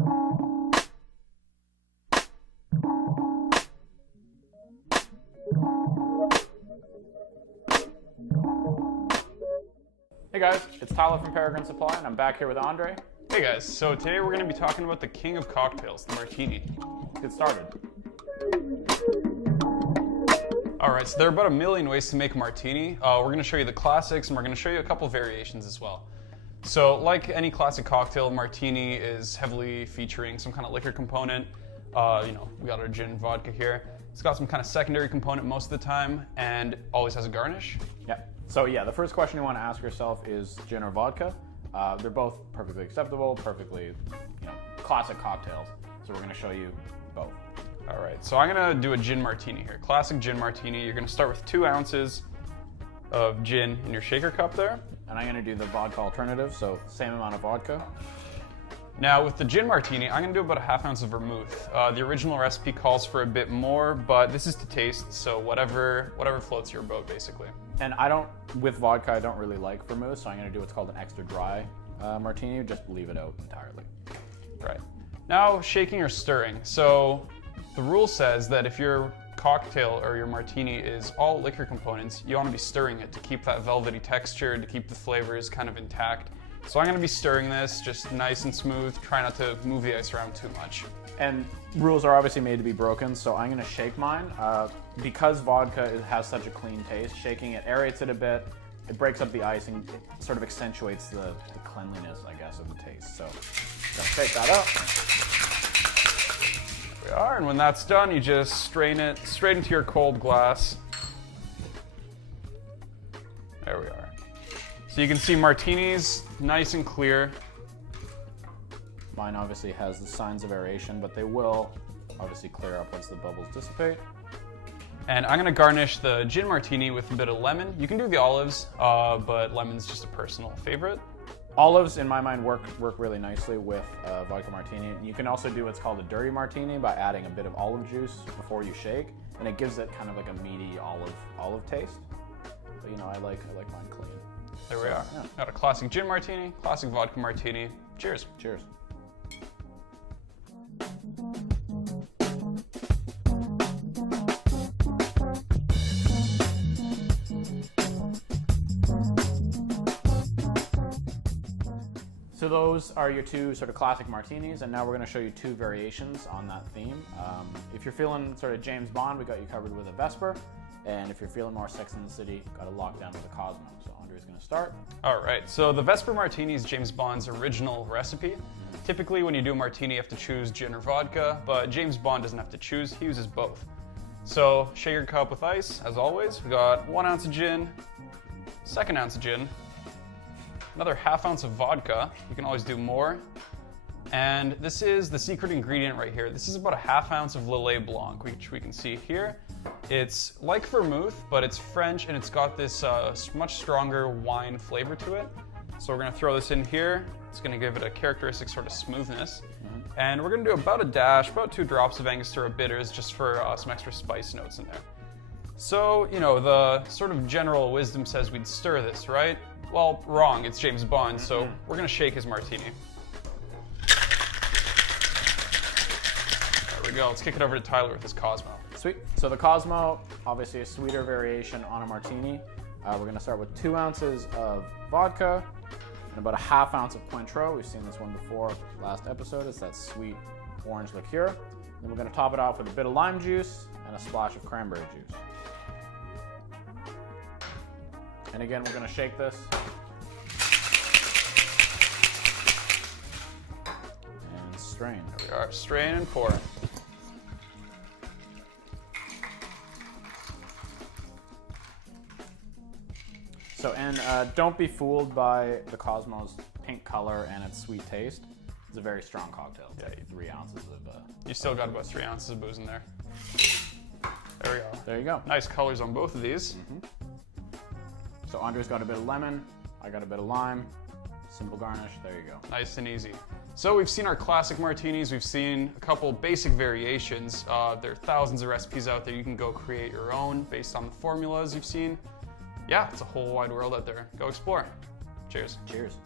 Hey guys, it's Tyler from Peregrine Supply, and I'm back here with Andre. Hey guys, so today we're going to be talking about the king of cocktails, the Martini. Let's get started. Alright, so there are about a million ways to make a Martini. We're going to show you the classics, and we're going to show you a couple variations as well. So, like any classic cocktail, Martini is heavily featuring some kind of liquor component. We got our gin and vodka here. It's got some kind of secondary component most of the time, and always has a garnish. Yeah. So yeah, the first question you want to ask yourself is gin or vodka. They're both perfectly acceptable, perfectly, classic cocktails. So we're going to show you both. All right, so I'm going to do a gin martini here. Classic gin martini. You're going to start with 2 ounces of gin in your shaker cup there. And I'm going to do the vodka alternative, so same amount of vodka. Now with the gin martini, I'm going to do about a ½ ounce of vermouth. The original recipe calls for a bit more, but this is to taste, so whatever floats your boat, basically. And with vodka, I don't really like vermouth, so I'm going to do what's called an extra dry martini, just leave it out entirely. Right. Now, shaking or stirring. So the rule says that if your cocktail or your martini is all liquor components, you want to be stirring it to keep that velvety texture, to keep the flavors kind of intact. So I'm going to be stirring this just nice and smooth, try not to move the ice around too much. And rules are obviously made to be broken, so I'm going to shake mine. Because vodka has such a clean taste, shaking it aerates it a bit, it breaks up the ice and it sort of accentuates the cleanliness, I guess, of the taste. So I'm going to shake that up. There we are, and when that's done, you just strain it straight into your cold glass. There we are. So you can see martinis, nice and clear. Mine obviously has the signs of aeration, but they will obviously clear up once the bubbles dissipate. And I'm gonna garnish the gin martini with a bit of lemon. You can do the olives, but lemon's just a personal favorite. Olives, in my mind, work really nicely with vodka martini. You can also do what's called a dirty martini by adding a bit of olive juice before you shake, and it gives it kind of like a meaty olive taste. But I like mine clean. There we are. Yeah. Got a classic gin martini, classic vodka martini. Cheers. Cheers. So those are your 2 sort of classic martinis, and now we're going to show you 2 variations on that theme. If you're feeling sort of James Bond, we got you covered with a Vesper. And if you're feeling more Sex and the City, got a lockdown with a Cosmo. So Andre's going to start. All right, so the Vesper Martini is James Bond's original recipe. Typically when you do a martini, you have to choose gin or vodka, but James Bond doesn't have to choose, he uses both. So shaker cup with ice, as always. We got 1 ounce of gin, 2nd ounce of gin, another ½ ounce of vodka. You can always do more. And this is the secret ingredient right here. This is about a ½ ounce of Lillet Blanc, which we can see here. It's like vermouth, but it's French, and it's got this much stronger wine flavor to it. So we're gonna throw this in here. It's gonna give it a characteristic sort of smoothness. And we're gonna do about a dash, about 2 drops of Angostura bitters, just for some extra spice notes in there. So, the sort of general wisdom says we'd stir this, right? Well, wrong, it's James Bond, so we're gonna shake his martini. There we go, let's kick it over to Tyler with his Cosmo. Sweet. So the Cosmo, obviously a sweeter variation on a martini. We're going to start with 2 ounces of vodka and about a ½ ounce of Cointreau. We've seen this one before last episode. It's that sweet orange liqueur. Then we're going to top it off with a bit of lime juice and a splash of cranberry juice. And again, we're going to shake this. And strain. There we are, strain and pour. So, and don't be fooled by the Cosmo's pink color and its sweet taste. It's a very strong cocktail. It's like 3 ounces of... You still got about 3 ounces of booze in there. There we go. There you go. Nice colors on both of these. So Andre's got a bit of lemon, I got a bit of lime, simple garnish, there you go. Nice and easy. So we've seen our classic martinis, we've seen a couple basic variations. There are thousands of recipes out there. You can go create your own based on the formulas you've seen. Yeah, it's a whole wide world out there. Go explore. Cheers. Cheers.